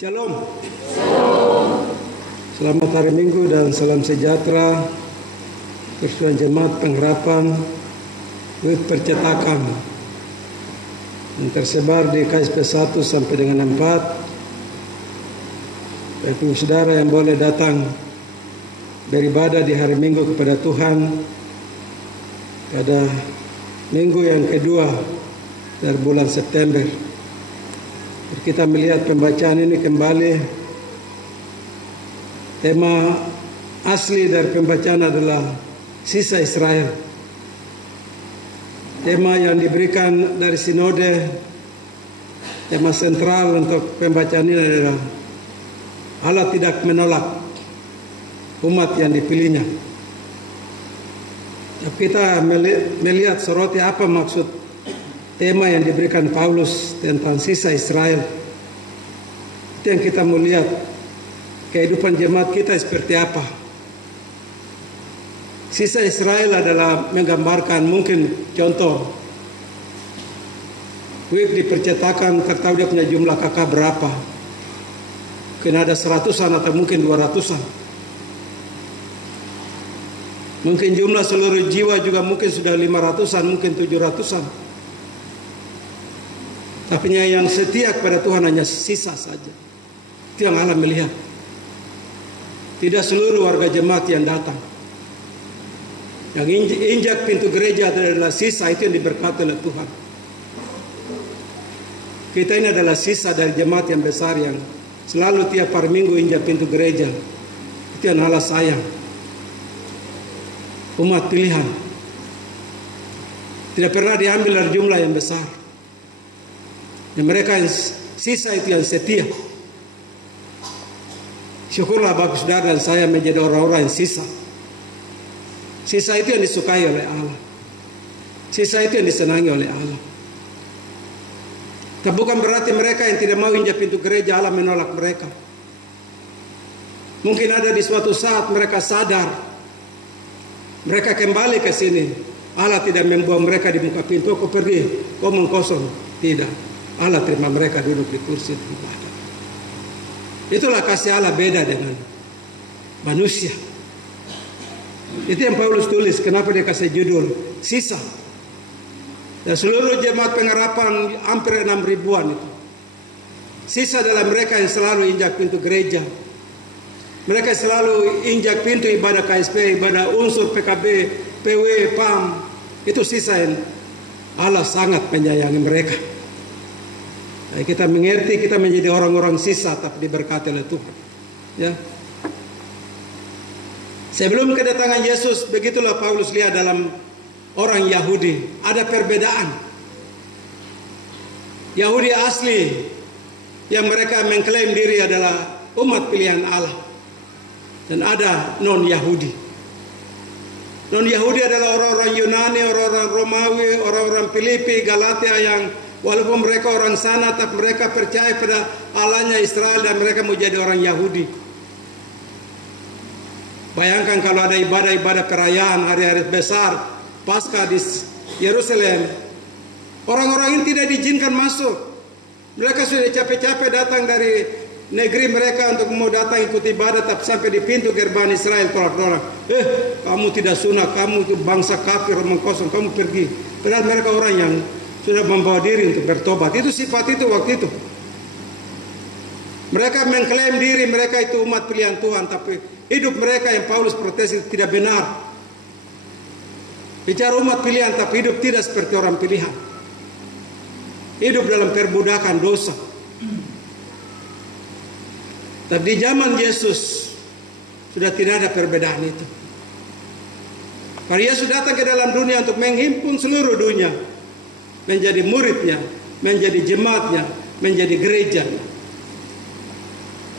Shalom. Selamat hari Minggu dan salam sejahtera. Persatuan Jemaat Pengharapan WIB Percetakan yang tersebar di KSP 1 sampai dengan 4. Bagi saudara yang boleh datang beribadah di hari Minggu kepada Tuhan pada minggu yang kedua dari bulan September. Kita melihat pembacaan ini kembali. Tema asli dari pembacaan adalah sisa Israel. Tema yang diberikan dari sinode, tema sentral untuk pembacaan ini adalah Allah tidak menolak umat yang dipilihnya. Kita melihat soroti apa maksud tema yang diberikan Paulus tentang sisa Israel. Itu yang kita mau lihat kehidupan jemaat kita seperti apa. Sisa Israel adalah menggambarkan mungkin contoh WIB dipercetakan, tertahu dia punya jumlah kakak berapa. Mungkin ada 100-an atau mungkin 200-an. Mungkin jumlah seluruh jiwa juga mungkin sudah 500-an, mungkin 700-an. Tapi yang setia kepada Tuhan hanya sisa saja. Itu yang Allah melihat. Tidak seluruh warga jemaat yang datang. Yang injak pintu gereja adalah sisa, itu yang diberkati oleh Tuhan. Kita ini adalah sisa dari jemaat yang besar yang selalu tiap hari Minggu injak pintu gereja. Itu yang Allah sayang. Umat pilihan. Tidak pernah diambil dari jumlah yang besar. Dan mereka yang sisa itu yang setia. Syukurlah Bapak Saudara dan saya menjadi orang-orang yang sisa. Sisa itu yang disukai oleh Allah. Sisa itu yang disenangi oleh Allah. Tapi bukan berarti mereka yang tidak mau injak pintu gereja Allah menolak mereka. Mungkin ada di suatu saat mereka sadar. Mereka kembali ke sini. Allah tidak membawa mereka di muka pintu. Kau pergi, kau mengkosong. Tidak. Allah terima mereka duduk di kursi ibadah. Itulah kasih Allah beda dengan manusia. Itu yang Paulus tulis. Kenapa dia kasih judul sisa. Dan seluruh jemaat pengharapan hampir 6.000-an itu. Sisa adalah mereka yang selalu injak pintu gereja. Mereka selalu injak pintu ibadah KSP, ibadah unsur PKB, PW, PAM. Itu sisa yang Allah sangat menyayangi mereka. Kita mengerti kita menjadi orang-orang sisa tapi diberkati oleh Tuhan. Ya. Sebelum kedatangan Yesus, begitulah Paulus lihat dalam orang Yahudi ada perbedaan. Yahudi asli yang mereka mengklaim diri adalah umat pilihan Allah. Dan ada non-Yahudi. Non-Yahudi adalah orang-orang Yunani, orang-orang Romawi, orang-orang Filipi, Galatia yang walaupun mereka orang sana, tapi mereka percaya pada Allahnya Israel dan mereka mau jadi orang Yahudi. Bayangkan kalau ada ibadah-ibadah perayaan, hari-hari besar, Paskah di Yerusalem. Orang-orang ini tidak diizinkan masuk. Mereka sudah capek-capek datang dari negeri mereka untuk mau datang ikut ibadah, tapi sampai di pintu gerbang Israel tolak-tolak. Kamu tidak sunat, kamu itu bangsa kafir, mengkosong, kamu pergi. Padahal mereka orang yang sudah membawa diri untuk bertobat. Itu sifat itu waktu itu. Mereka mengklaim diri mereka itu umat pilihan Tuhan, tapi hidup mereka yang Paulus protes itu tidak benar. Bicara umat pilihan tapi hidup tidak seperti orang pilihan. Hidup dalam perbudakan dosa. Tapi di zaman Yesus sudah tidak ada perbedaan itu. Karena Yesus datang ke dalam dunia untuk menghimpun seluruh dunia. Menjadi muridnya, menjadi jemaatnya, menjadi gereja.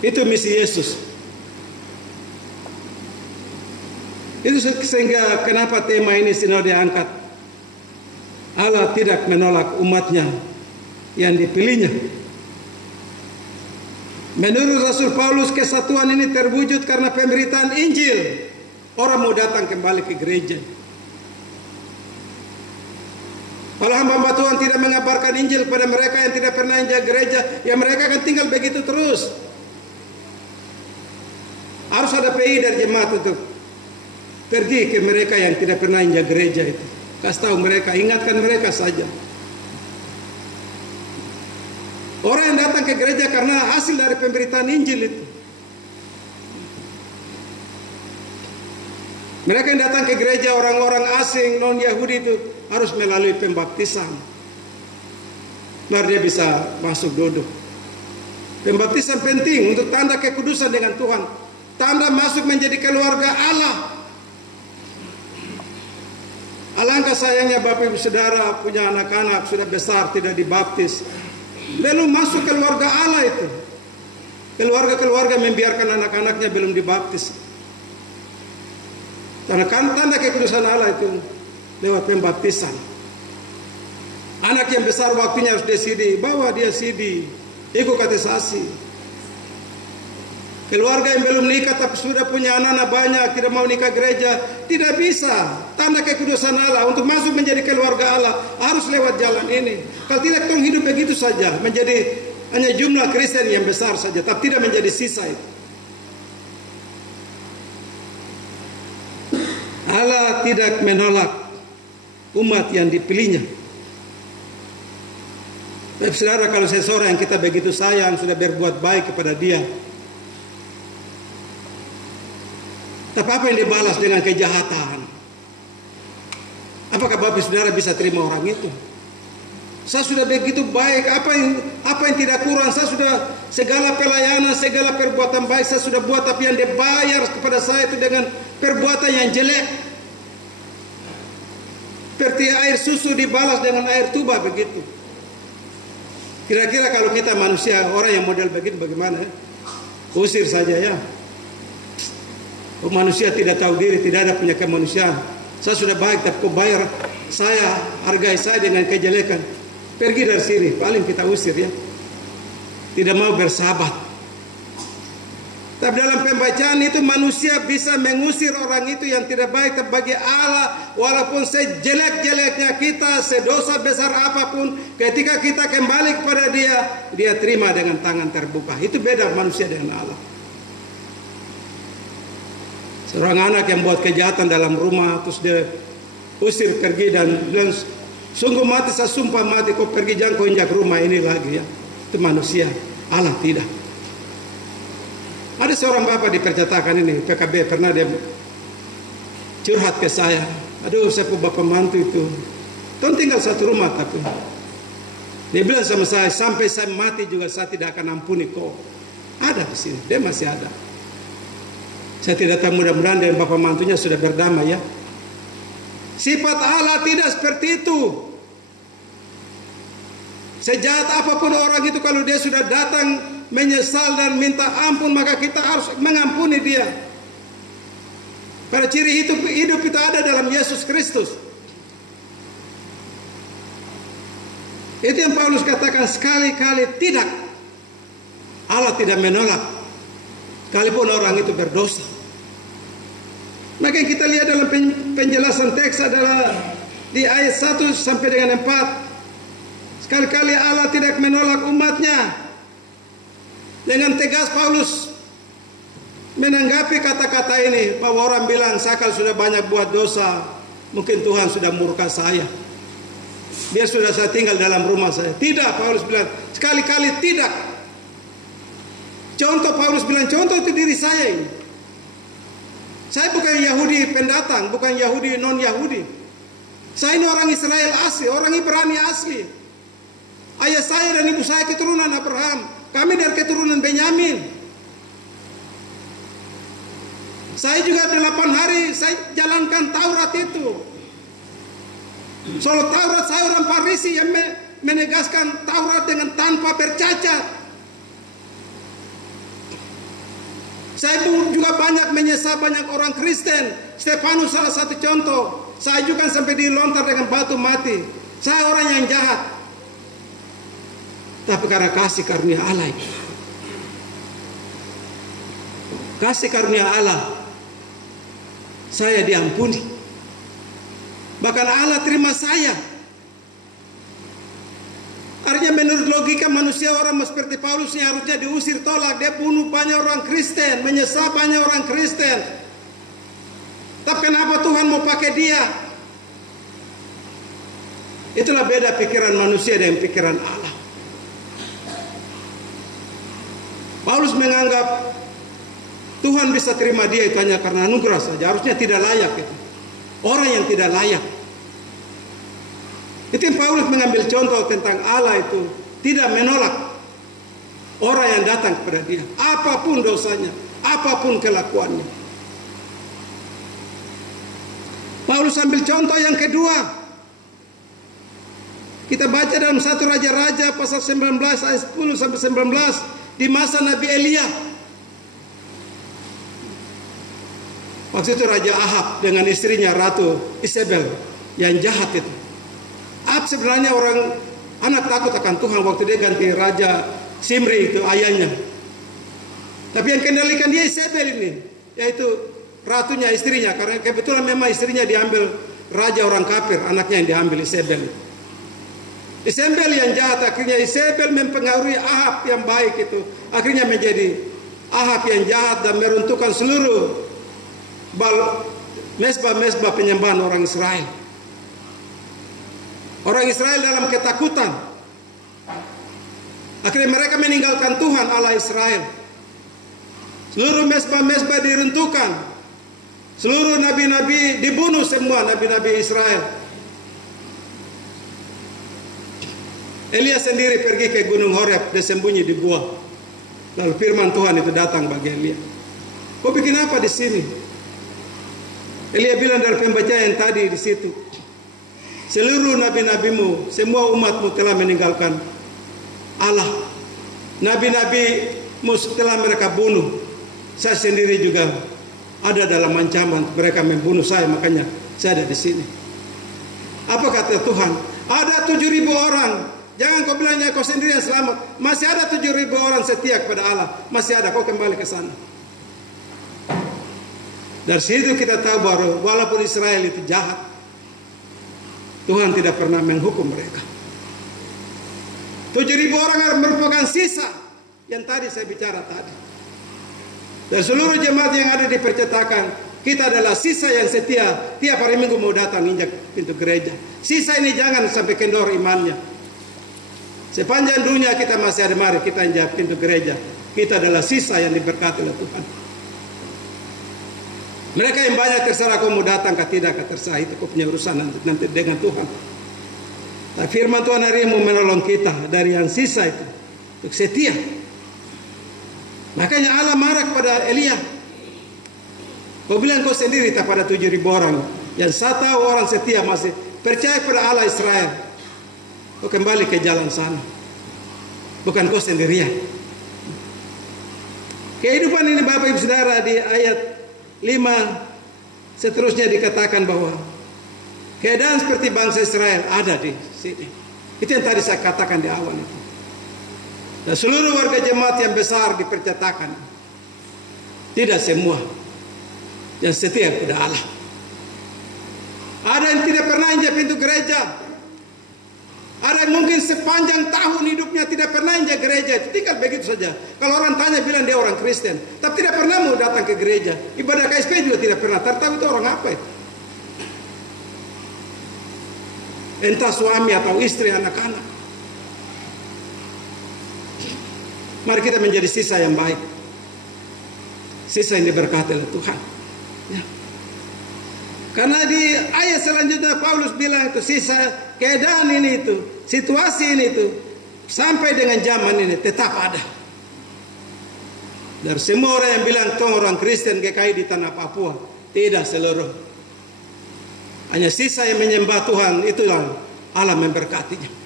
Itu misi Yesus. Itu sehingga kenapa tema ini sinode angkat. Allah tidak menolak umatnya yang dipilihnya. Menurut Rasul Paulus, kesatuan ini terwujud karena pemberitaan Injil. Orang mau datang kembali ke gereja. Kalau hamba-hamba Tuhan tidak mengabarkan Injil kepada mereka yang tidak pernah injak gereja, ya mereka akan tinggal begitu terus. Harus ada PI dari jemaat untuk pergi ke mereka yang tidak pernah injak gereja itu. Kasih tahu mereka, ingatkan mereka saja. Orang yang datang ke gereja karena hasil dari pemberitaan Injil itu. Mereka yang datang ke gereja, orang-orang asing, non-Yahudi itu harus melalui pembaptisan. Baru dia bisa masuk duduk. Pembaptisan penting untuk tanda kekudusan dengan Tuhan. Tanda masuk menjadi keluarga Allah. Alangkah sayangnya Bapak Ibu Saudara punya anak-anak sudah besar tidak dibaptis. Belum masuk keluarga Allah itu. Keluarga-keluarga membiarkan anak-anaknya belum dibaptis. Karena kan tanda kekudusan Allah itu lewat pembaptisan. Anak yang besar waktunya harus dia CD, bawa dia CD, ikut katekisasi. Keluarga yang belum nikah tapi sudah punya anak-anak banyak, tidak mau nikah gereja, tidak bisa. Tanda kekudusan Allah untuk masuk menjadi keluarga Allah harus lewat jalan ini. Kalau tidak, tong hidup begitu saja, menjadi hanya jumlah Kristen yang besar saja, tapi tidak menjadi sisa itu. Allah tidak menolak umat yang dipilihnya. Tapi saudara, kalau seseorang yang kita begitu sayang sudah berbuat baik kepada dia, tapi apa yang dibalas dengan kejahatan? Apakah Bapak Saudara bisa terima orang itu? Saya sudah begitu baik, apa yang tidak kurang? Saya sudah segala pelayanan, segala perbuatan baik saya sudah buat, tapi yang dibayar kepada saya itu dengan perbuatan yang jelek. Seperti air susu dibalas dengan air tuba begitu. Kira-kira kalau kita manusia, orang yang model begitu bagaimana? Usir saja ya. Manusia tidak tahu diri, tidak ada punya kemanusiaan. Saya sudah baik, tapi kau bayar saya, hargai saya dengan kejelekan. Pergi dari sini, paling kita usir ya. Tidak mau bersahabat. Tapi dalam pembacaan itu manusia bisa mengusir orang itu yang tidak baik. Tapi bagi Allah, walaupun sejelek-jeleknya kita, sedosa besar apapun, ketika kita kembali kepada Dia, Dia terima dengan tangan terbuka. Itu beda manusia dengan Allah. Seorang anak yang buat kejahatan dalam rumah, terus dia usir pergi dan bilang, sungguh mati, saya sumpah mati, kau pergi jangan kau injak rumah ini lagi ya. Itu manusia, Allah tidak. Ada seorang bapak dipercatakan ini, PKB, pernah dia curhat ke saya. Aduh, saya punya bapak mantu itu, tuh tinggal satu rumah tapi. Dia bilang sama saya, sampai saya mati juga saya tidak akan ampuni kau. Ada di sini, dia masih ada. Saya tidak tahu, mudah-mudahan dengan bapak mantunya sudah berdamai ya. Sifat Allah tidak seperti itu. Sejahat apapun orang itu, kalau dia sudah datang menyesal dan minta ampun, maka kita harus mengampuni dia. Pada ciri hidup itu ada dalam Yesus Kristus. Itu yang Paulus katakan, sekali-kali tidak. Allah tidak menolak. Sekalipun orang itu berdosa. Maka yang kita lihat dalam penjelasan teks adalah di ayat 1 sampai dengan 4. Sekali-kali Allah tidak menolak umatnya. Dengan tegas Paulus menanggapi kata-kata ini, bahwa orang bilang, saya kalau sudah banyak buat dosa, mungkin Tuhan sudah murka saya. Biar sudah saya tinggal dalam rumah saya. Tidak, Paulus bilang, sekali-kali tidak. Contoh Paulus bilang, contoh itu diri saya ini. Saya bukan Yahudi pendatang, bukan Yahudi non-Yahudi. Saya ini orang Israel asli, orang Ibrani asli. Ayah saya dan ibu saya keturunan Abraham. Kami dari keturunan Benyamin. Saya juga 8 hari saya jalankan Taurat itu. Soal Taurat, saya orang Farisi yang menegaskan Taurat dengan tanpa bercacat. Saya juga banyak menyesal banyak orang Kristen. Stefanus salah satu contoh. Saya juga sampai dilontar dengan batu mati. Saya orang yang jahat. Tapi karena kasih karunia Allah, kasih karunia Allah, saya diampuni. Bahkan Allah terima saya. Artinya menurut logika manusia, orang seperti Paulus yang harusnya diusir, tolak. Dia bunuh banyak orang Kristen, menyesal banyak orang Kristen. Tapi kenapa Tuhan mau pakai dia? Itulah beda pikiran manusia dengan pikiran Allah. Paulus menganggap Tuhan bisa terima dia itu hanya karena anugerah saja. Harusnya tidak layak itu. Orang yang tidak layak. Itu yang Paulus mengambil contoh tentang Allah itu. Tidak menolak orang yang datang kepada dia. Apapun dosanya. Apapun kelakuannya. Paulus ambil contoh yang kedua. Kita baca dalam 1 Raja-Raja pasal 19 ayat 10 sampai 19. Di masa Nabi Elia. Waktu itu Raja Ahab dengan istrinya Ratu Isabel yang jahat itu. Ahab sebenarnya orang anak takut akan Tuhan waktu dia ganti Raja Simri itu ayahnya. Tapi yang kendalikan dia Isabel ini, yaitu ratunya istrinya, karena kebetulan memang istrinya diambil raja orang kafir, anaknya yang diambil Isabel. Isabel yang jahat, akhirnya Isabel mempengaruhi Ahab yang baik itu. Akhirnya menjadi Ahab yang jahat dan meruntuhkan seluruh mesbah-mesbah penyembahan orang Israel. Orang Israel dalam ketakutan. Akhirnya mereka meninggalkan Tuhan Allah Israel. Seluruh mesbah-mesbah diruntuhkan. Seluruh nabi-nabi dibunuh semua, nabi-nabi Israel. Elia sendiri pergi ke Gunung Horeb, dia sembunyi di gua. Lalu firman Tuhan itu datang bagi Elia. Kau bikin apa di sini? Elia bilang dari pembacaan tadi di situ. Seluruh nabi-nabimu, semua umatmu telah meninggalkan Allah. Nabi-nabimu telah mereka bunuh. Saya sendiri juga ada dalam ancaman, mereka membunuh saya, makanya saya ada di sini. Apa kata Tuhan? Ada 7.000 orang. Jangan kau bilangnya kau sendiri yang selamat. Masih ada 7.000 orang setia kepada Allah. Masih ada, kau kembali ke sana. Dari situ kita tahu bahwa walaupun Israel itu jahat, Tuhan tidak pernah menghukum mereka. 7.000 orang merupakan sisa yang tadi saya bicara tadi. Dan seluruh jemaat yang ada di percetakan, kita adalah sisa yang setia. Tiap hari Minggu mau datang injak pintu gereja. Sisa ini jangan sampai kendor imannya. Sepanjang dunia kita masih ada, mari kita injak pintu gereja. Kita adalah sisa yang diberkati oleh Tuhan. Mereka yang banyak terserah kau mau datang ke tidak, terserah itu kau punya urusan nanti dengan Tuhan. Nah, firman Tuhan hari ini mau menolong kita dari yang sisa itu untuk setia. Makanya Allah marah kepada Elia. Kau bilang kau sendiri tak pada 7.000 orang. Yang 1 orang setia masih percaya kepada Allah Israel. Kau kembali ke jalan sana. Bukan kau sendirian. Kehidupan ini Bapak Ibu Saudara di ayat 5 seterusnya dikatakan bahwa keadaan seperti bangsa Israel ada di sini. Itu yang tadi saya katakan di awal itu. Dan seluruh warga jemaat yang besar dipercetakan. Tidak semua yang setia kepada Allah. Ada yang tidak pernah injak pintu gereja. Ada yang mungkin sepanjang tahun hidupnya tidak pernah injak gereja. Tinggal begitu saja. Kalau orang tanya bilang dia orang Kristen, tapi tidak pernah mau datang ke gereja. Ibadah KSP juga tidak pernah. Tahu itu orang apa itu? Entah suami atau istri, anak-anak. Mari kita menjadi sisa yang baik. Sisa yang diberkati oleh Tuhan. Ya. Karena di ayat selanjutnya Paulus bilang itu sisa keadaan ini itu, situasi ini itu sampai dengan zaman ini tetap ada. Dari semua orang yang bilang kau orang Kristen GKI di tanah Papua, tidak seluruh. Hanya sisa yang menyembah Tuhan, itulah Allah memberkatinya.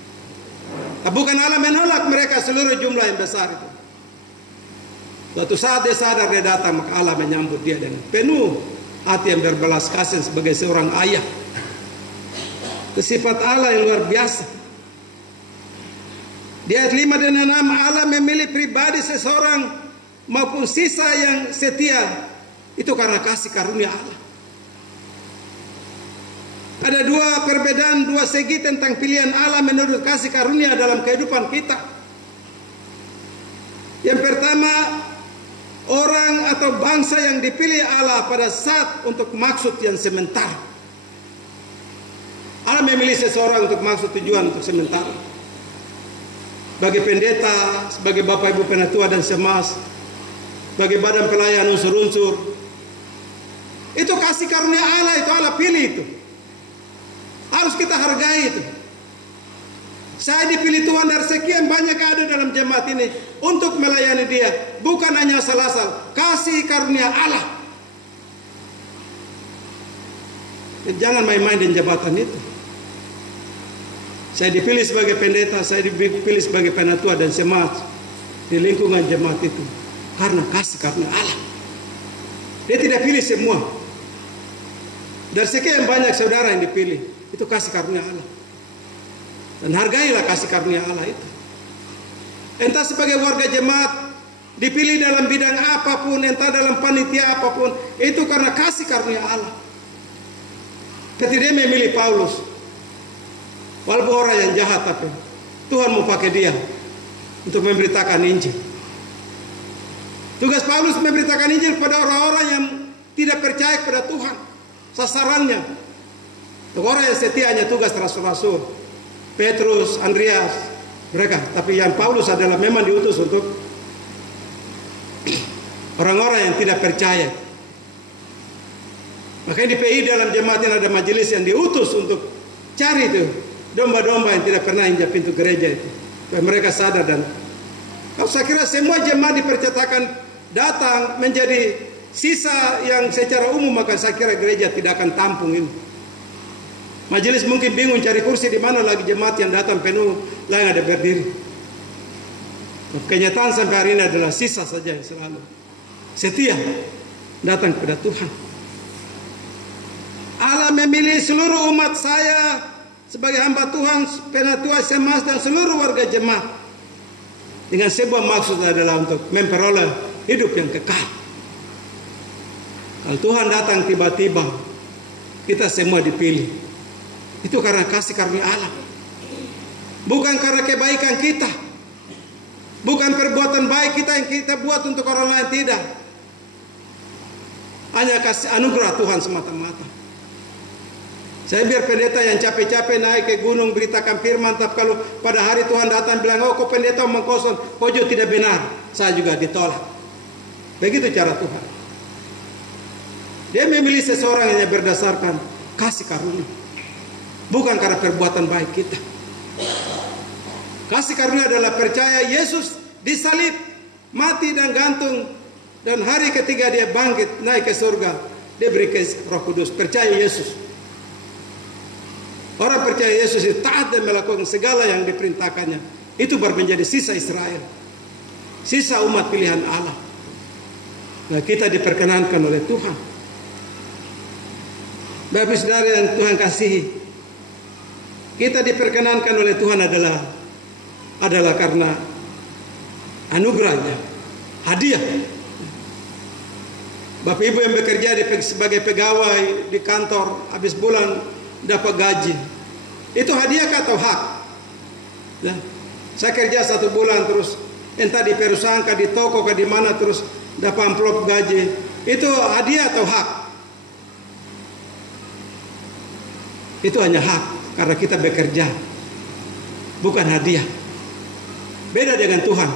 Bukan Allah menolak mereka seluruh jumlah yang besar itu. Suatu saat dia sadar dia datang, maka Allah menyambut dia dengan penuh hati yang berbelas kasih sebagai seorang ayah. Sifat Allah yang luar biasa. Di ayat 5 dan 6 Allah memilih pribadi seseorang maupun sisa yang setia. Itu karena kasih karunia Allah. Ada dua perbedaan, dua segi tentang pilihan Allah menurut kasih karunia dalam kehidupan kita. Yang pertama, orang atau bangsa yang dipilih Allah pada saat untuk maksud yang sementara. Allah memilih seseorang untuk maksud tujuan untuk sementara. Bagi pendeta, sebagai bapak ibu penatua dan semas, bagi badan pelayan unsur-unsur. Itu kasih karunia Allah, itu Allah pilih itu. Harus kita hargai itu. Saya dipilih Tuhan dari sekian banyak ada dalam jemaat ini untuk melayani dia. Bukan hanya asal-asal, kasih karunia Allah. Jangan main-main di jabatan itu. Saya dipilih sebagai pendeta, saya dipilih sebagai penatua dan semas di lingkungan jemaat itu karena kasih karunia Allah. Dia tidak pilih semua. Dari sekian banyak saudara yang dipilih, itu kasih karunia Allah. Dan hargailah kasih karunia Allah itu. Entah sebagai warga jemaat dipilih dalam bidang apapun, entah dalam panitia apapun, itu karena kasih karunia Allah. Ketika dia memilih Paulus, walaupun orang yang jahat, tapi Tuhan mau pakai dia untuk memberitakan Injil. Tugas Paulus memberitakan Injil pada orang-orang yang tidak percaya kepada Tuhan. Sasarannya untuk orang yang setia hanya tugas rasul-rasul, Petrus, Andreas, mereka. Tapi yang Paulus adalah memang diutus untuk orang-orang yang tidak percaya. Makanya di PI dalam jemaat yang ada majelis yang diutus untuk cari itu domba-domba yang tidak pernah injak pintu gereja itu. Supaya mereka sadar. Dan kalau saya kira semua jemaat dipercetakan datang menjadi sisa yang secara umum, maka saya kira gereja tidak akan tampung ini. Majelis mungkin bingung cari kursi di mana lagi jemaat yang datang penuh, lain ada berdiri. Kenyataan sampai hari ini adalah sisa saja yang selalu setia datang kepada Tuhan. Allah memilih seluruh umat saya sebagai hamba Tuhan, penatua, semas dan seluruh warga jemaat dengan sebuah maksud adalah untuk memperoleh hidup yang kekal. Kalau Tuhan datang tiba-tiba, kita semua dipilih. Itu karena kasih karunia Allah. Bukan karena kebaikan kita. Bukan perbuatan baik kita yang kita buat untuk orang lain, tidak. Hanya kasih anugerah Tuhan semata-mata. Saya biar pendeta yang capek-capek naik ke gunung beritakan firman, tapi kalau pada hari Tuhan datang bilang, oh kok pendeta omong kosong, kok juga tidak benar, saya juga ditolak. Begitu cara Tuhan. Dia memilih seseorang hanya berdasarkan kasih karunia, bukan karena perbuatan baik kita. Kasih karunia adalah percaya Yesus disalib, mati dan gantung, dan hari ketiga dia bangkit naik ke surga. Dia beri Roh Kudus. Percaya Yesus. Orang percaya Yesus itu taat dan melakukan segala yang diperintahkannya. Itu baru menjadi sisa Israel, sisa umat pilihan Allah. Nah, kita diperkenankan oleh Tuhan. Bapak saudara yang Tuhan kasihi, kita diperkenankan oleh Tuhan adalah karena anugerahnya, hadiah. Bapak ibu yang bekerja sebagai pegawai di kantor, habis bulan dapat gaji, itu hadiah atau hak? Nah, saya kerja 1 bulan terus entah di perusahaan kah, di toko kah, di mana, terus dapat amplop gaji, itu hadiah atau hak? Itu hanya hak karena kita bekerja, bukan hadiah. Beda dengan Tuhan.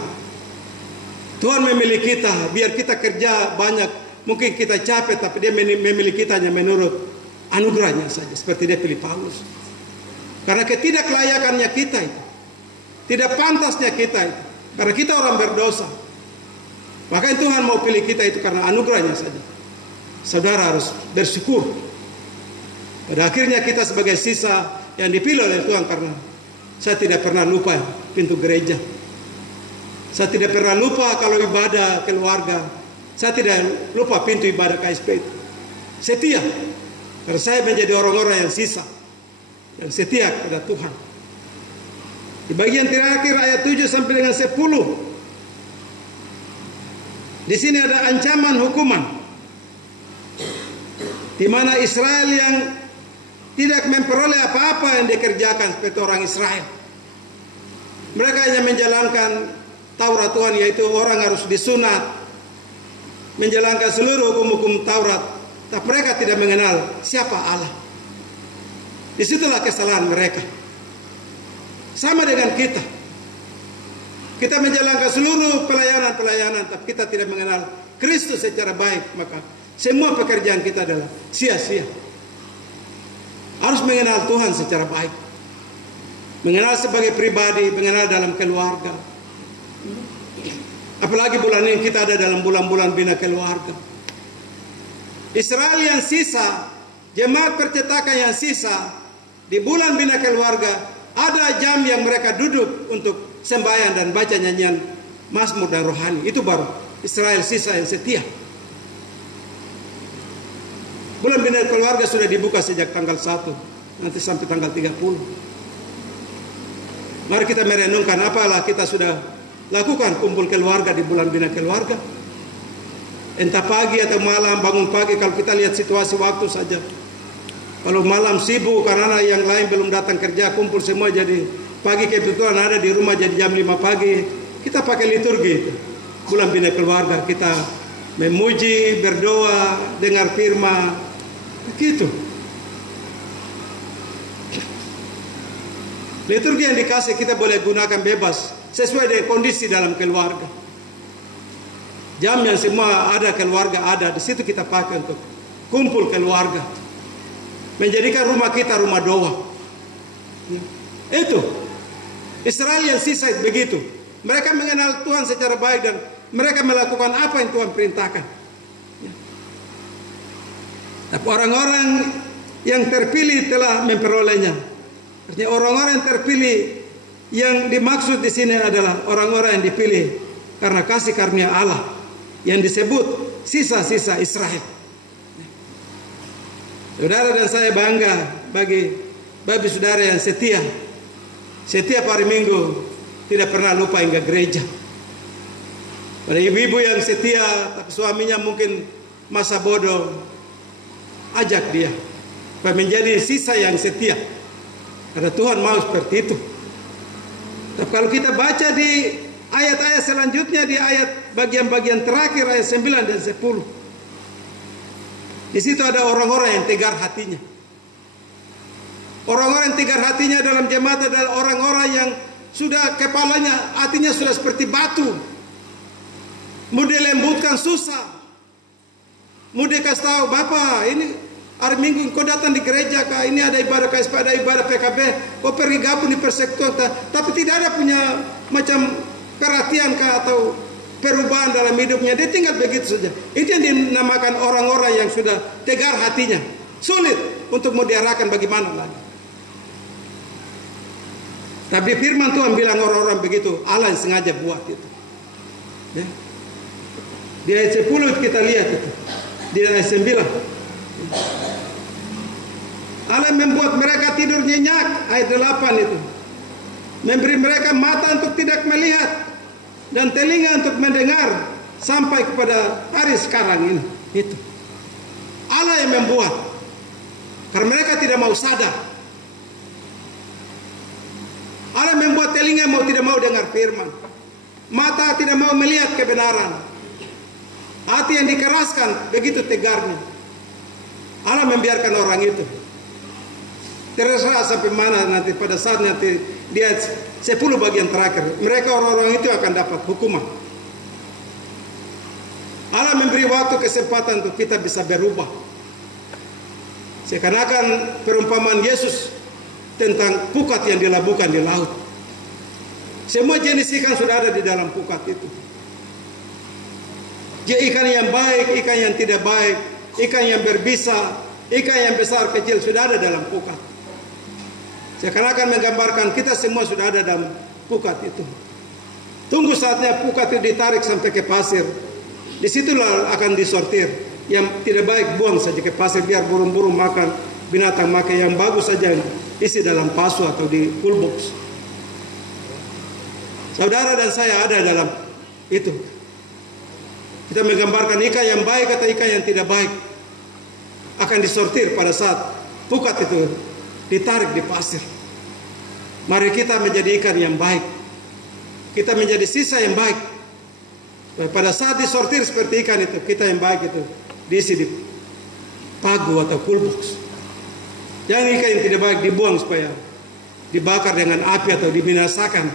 Tuhan memilih kita biar kita kerja banyak, mungkin kita capek, tapi dia memilih kita hanya menurut anugerahnya saja, seperti dia pilih Paulus. Karena ketidaklayakannya kita itu, tidak pantasnya kita itu, karena kita orang berdosa. Makanya Tuhan mau pilih kita itu karena anugerahnya saja. Saudara harus bersyukur. Pada akhirnya kita sebagai sisa yang dipilih oleh Tuhan, karena saya tidak pernah lupa pintu gereja. Saya tidak pernah lupa kalau ibadah keluarga. Saya tidak lupa pintu ibadah KSP itu. Setia. Karena saya menjadi orang-orang yang sisa, yang setia kepada Tuhan. Di bagian terakhir ayat 7 sampai dengan 10, di sini ada ancaman hukuman, di mana Israel yang tidak memperoleh apa-apa yang dikerjakan seperti orang Israel. Mereka hanya menjalankan Taurat Tuhan, yaitu orang harus disunat, menjalankan seluruh hukum-hukum Taurat, tapi mereka tidak mengenal siapa Allah. Disitulah kesalahan mereka. Sama dengan kita. Kita menjalankan seluruh pelayanan, tapi kita tidak mengenal Kristus secara baik, maka semua pekerjaan kita adalah sia-sia. Harus mengenal Tuhan secara baik. Mengenal sebagai pribadi, mengenal dalam keluarga. Apalagi bulan ini kita ada dalam bulan-bulan bina keluarga. Israel yang sisa, jemaat percetakan yang sisa, di bulan bina keluarga, ada jam yang mereka duduk untuk sembahyang dan baca nyanyian mazmur dan rohani. Itu baru Israel sisa yang setia. Bulan bina keluarga sudah dibuka sejak tanggal 1, nanti sampai tanggal 30. Mari kita merenungkan apalah kita sudah lakukan kumpul keluarga di bulan bina keluarga. Entah pagi atau malam, bangun pagi, kalau kita lihat situasi waktu saja. Kalau malam sibuk karena yang lain belum datang kerja, kumpul semua, jadi pagi kebetulan ada di rumah jadi jam 5 pagi. Kita pakai liturgi itu. Bulan bina keluarga kita memuji, berdoa, dengar firman. Begitu. Liturgi yang dikasih kita boleh gunakan bebas sesuai dengan kondisi dalam keluarga. Jam yang semua ada keluarga ada, di situ kita pakai untuk kumpul keluarga. Menjadikan rumah kita rumah doa. Itu Israel yang sisa begitu. Mereka mengenal Tuhan secara baik dan mereka melakukan apa yang Tuhan perintahkan. Tapi orang-orang yang terpilih telah memperolehnya. Artinya orang-orang yang terpilih yang dimaksud di sini adalah orang-orang yang dipilih karena kasih karunia Allah yang disebut sisa-sisa Israel. Saudara dan saya bangga bagi saudara yang setia. Setiap hari Minggu tidak pernah lupa hingga gereja. Pada ibu-ibu yang setia tapi suaminya mungkin masa bodoh, ajak dia supaya menjadi sisa yang setia. Karena Tuhan mau seperti itu. Tapi kalau kita baca di ayat-ayat selanjutnya, di ayat bagian-bagian terakhir ayat 9 dan 10, di situ ada orang-orang yang tegar hatinya. Orang-orang yang tegar hatinya dalam jemaat adalah orang-orang yang sudah kepalanya, hatinya sudah seperti batu. Mau dilembutkan susah. Mau dikasih tahu, Bapak ini hari Minggu kau datang di gereja kah? Ini ada ibadah KSP, ada ibadah PKB. Kau pergi gabung di persekutuan kah? Tapi tidak ada punya macam perhatian kah atau perubahan dalam hidupnya. Dia tinggal begitu saja. Itu yang dinamakan orang-orang yang sudah tegar hatinya. Sulit untuk mau diarahkan bagaimana lagi. Tapi firman Tuhan bilang orang-orang begitu, Allah yang sengaja buat itu. Ya. Di ayat 10 kita lihat itu. Di ayat 9. Allah membuat mereka tidur nyenyak, ayat 8 itu. Memberi mereka mata untuk tidak melihat dan telinga untuk mendengar sampai kepada hari sekarang ini. Itu Allah yang membuat, karena mereka tidak mau sadar. Allah membuat telinga mau tidak mau dengar firman, mata tidak mau melihat kebenaran, hati yang dikeraskan begitu tegarnya. Allah membiarkan orang itu terserah sampai mana nanti pada saat nanti dia 10 bagian terakhir mereka orang-orang itu akan dapat hukuman. Allah memberi waktu kesempatan untuk kita bisa berubah. Seakan-akan perumpamaan Yesus tentang pukat yang dilabuhkan di laut. Semua jenis ikan sudah ada di dalam pukat itu. Ikan yang baik, ikan yang tidak baik, ikan yang berbisa, ikan yang besar kecil sudah ada dalam pukat. Seakan-akan menggambarkan kita semua sudah ada dalam pukat itu. Tunggu saatnya pukat itu ditarik sampai ke pasir. Disitulah akan disortir. Yang tidak baik buang saja ke pasir biar burung-burung makan, binatang makan. Yang bagus saja isi dalam pasu atau di cool box. Saudara dan saya ada dalam itu. Kita menggambarkan ikan yang baik atau ikan yang tidak baik akan disortir pada saat pukat itu ditarik di pasir. Mari kita menjadi ikan yang baik. Kita menjadi sisa yang baik. Pada saat disortir seperti ikan itu, kita yang baik itu diisi di pagu atau coolbox. Jangan ikan yang tidak baik dibuang supaya dibakar dengan api atau dibinasakan,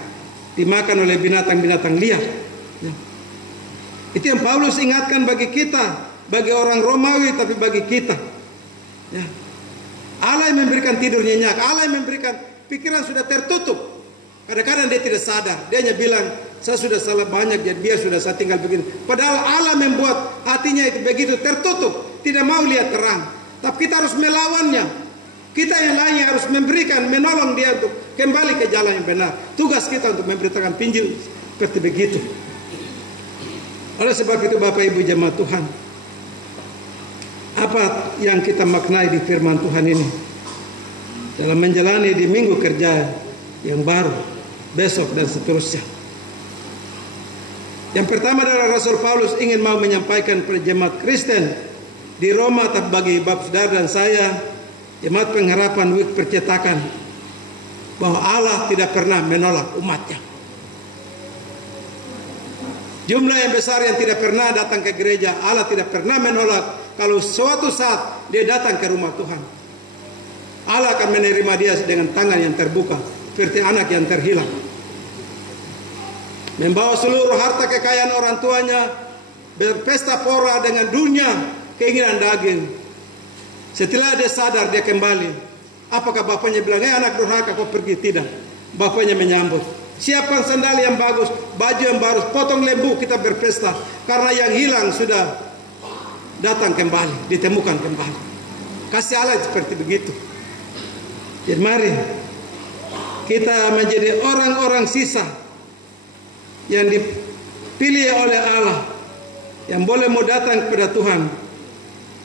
dimakan oleh binatang-binatang liar. Ya. Itu yang Paulus ingatkan bagi kita, bagi orang Romawi, tapi bagi kita. Ya. Allah yang memberikan tidur nyenyak, Allah yang memberikan pikiran sudah tertutup. Kadang-kadang dia tidak sadar, dia hanya bilang, saya sudah salah banyak, jadi biar sudah saya tinggal begini. Padahal Allah membuat hatinya itu begitu tertutup, tidak mau lihat terang. Tapi kita harus melawannya. Kita yang lainnya harus memberikan, menolong dia untuk kembali ke jalan yang benar. Tugas kita untuk memberitakan Injil seperti begitu. Oleh sebab itu Bapak Ibu jemaat Tuhan, apa yang kita maknai di firman Tuhan ini dalam menjalani di minggu kerja yang baru, besok dan seterusnya. Yang pertama adalah Rasul Paulus ingin mau menyampaikan pada jemaat Kristen di Roma, tapi bagi Bapak Saudara dan saya, jemaat pengharapan WIK percetakan, bahwa Allah tidak pernah menolak umatnya. Jumlah yang besar yang tidak pernah datang ke gereja, Allah tidak pernah menolak. Kalau suatu saat dia datang ke rumah Tuhan, Allah akan menerima dia dengan tangan yang terbuka, seperti anak yang terhilang. Membawa seluruh harta kekayaan orang tuanya, berpesta pora dengan dunia, keinginan daging. Setelah dia sadar, dia kembali. Apakah bapaknya bilang, anak durhaka kau pergi? Tidak. Bapaknya menyambut. Siapkan sandal yang bagus, baju yang baru, potong lembu, kita berpesta. Karena yang hilang sudah datang kembali, ditemukan kembali. Kasih Allah seperti begitu. Jadi mari kita menjadi orang-orang sisa yang dipilih oleh Allah, yang boleh mau datang kepada Tuhan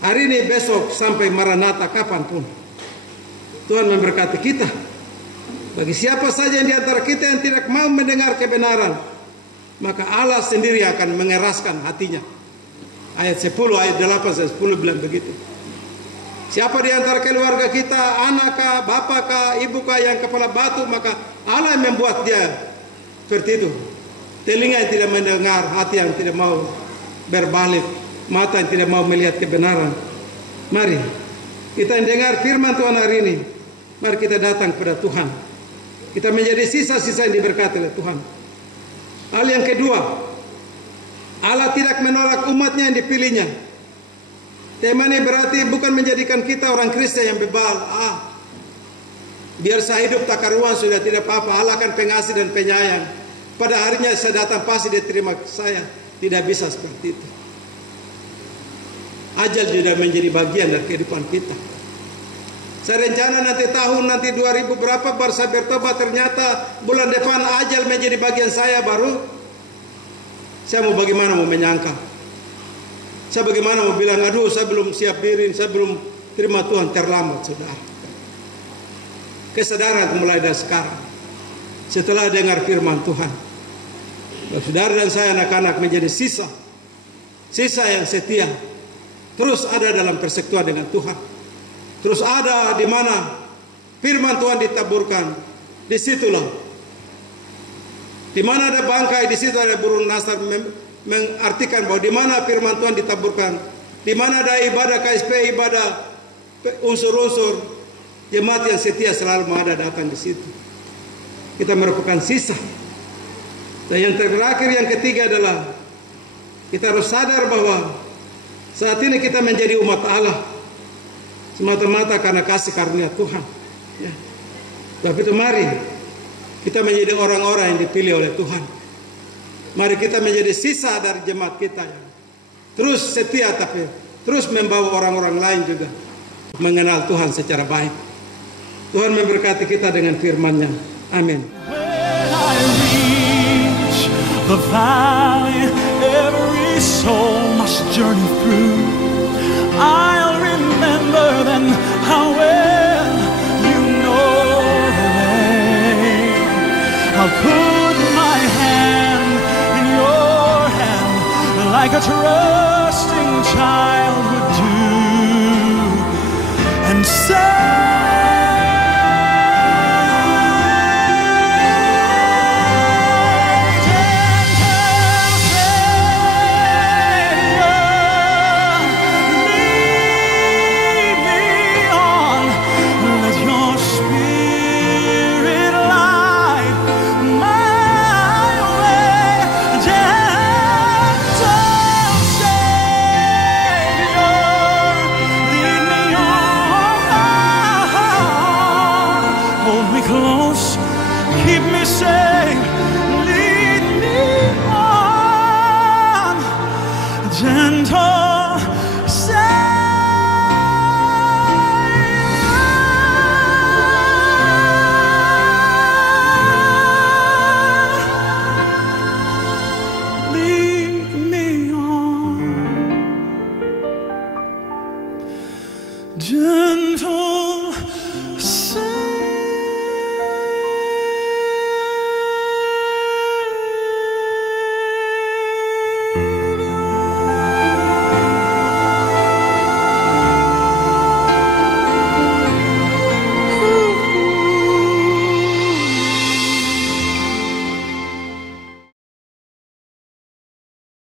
hari ini, besok, sampai Maranatha, kapanpun. Tuhan memberkati kita. Bagi siapa saja yang di antara kita yang tidak mau mendengar kebenaran, maka Allah sendiri akan mengeraskan hatinya. Ayat 10, ayat 8 sampai 10 bilang begitu. Siapa di antara keluarga kita, anak kah, bapak kah, ibu kah yang kepala batu, maka Allah yang membuat dia seperti itu. Telinga yang tidak mendengar, hati yang tidak mau berbalik, mata yang tidak mau melihat kebenaran. Mari kita yang dengar firman Tuhan hari ini, mari kita datang kepada Tuhan. Kita menjadi sisa-sisa yang diberkati oleh Tuhan. Hal yang kedua, Allah tidak menolak umatnya yang dipilihnya. Tema ini berarti bukan menjadikan kita orang Kristen yang bebal. Biar saya hidup tak karuan sudah tidak apa-apa. Allah kan pengasih dan penyayang. Pada harinya saya datang pasti dia terima saya. Tidak bisa seperti itu. Ajal sudah menjadi bagian dari kehidupan kita. Saya rencana nanti 2000 berapa baru saya bertobat, ternyata bulan depan ajal menjadi bagian saya baru. Saya mau bagaimana mau menyangka? Saya bagaimana mau bilang, aduh saya belum siap diri, saya belum terima Tuhan, terlambat saudara. Kesadaran mulai dari sekarang. Setelah dengar firman Tuhan, saudara dan saya anak-anak menjadi sisa yang setia, terus ada dalam persekutuan dengan Tuhan. Terus ada di mana firman Tuhan ditaburkan, disitulah. Di mana ada bangkai, di situ ada burung nasar, mengartikan bahwa di mana firman Tuhan ditaburkan, di mana ada ibadah KSP, ibadah unsur-unsur, jemaat yang setia selalu ada datang di situ. Kita merupakan sisa. Dan yang terakhir, yang ketiga adalah kita harus sadar bahwa saat ini kita menjadi umat Allah semata-mata karena kasih karunia Tuhan. Ya. Tapi itu mari kita menjadi orang-orang yang dipilih oleh Tuhan. Mari kita menjadi sisa dari jemaat kita yang terus setia, tapi terus membawa orang-orang lain juga mengenal Tuhan secara baik. Tuhan memberkati kita dengan firman-Nya. Amin. The valley every soul must journey through, I'll remember then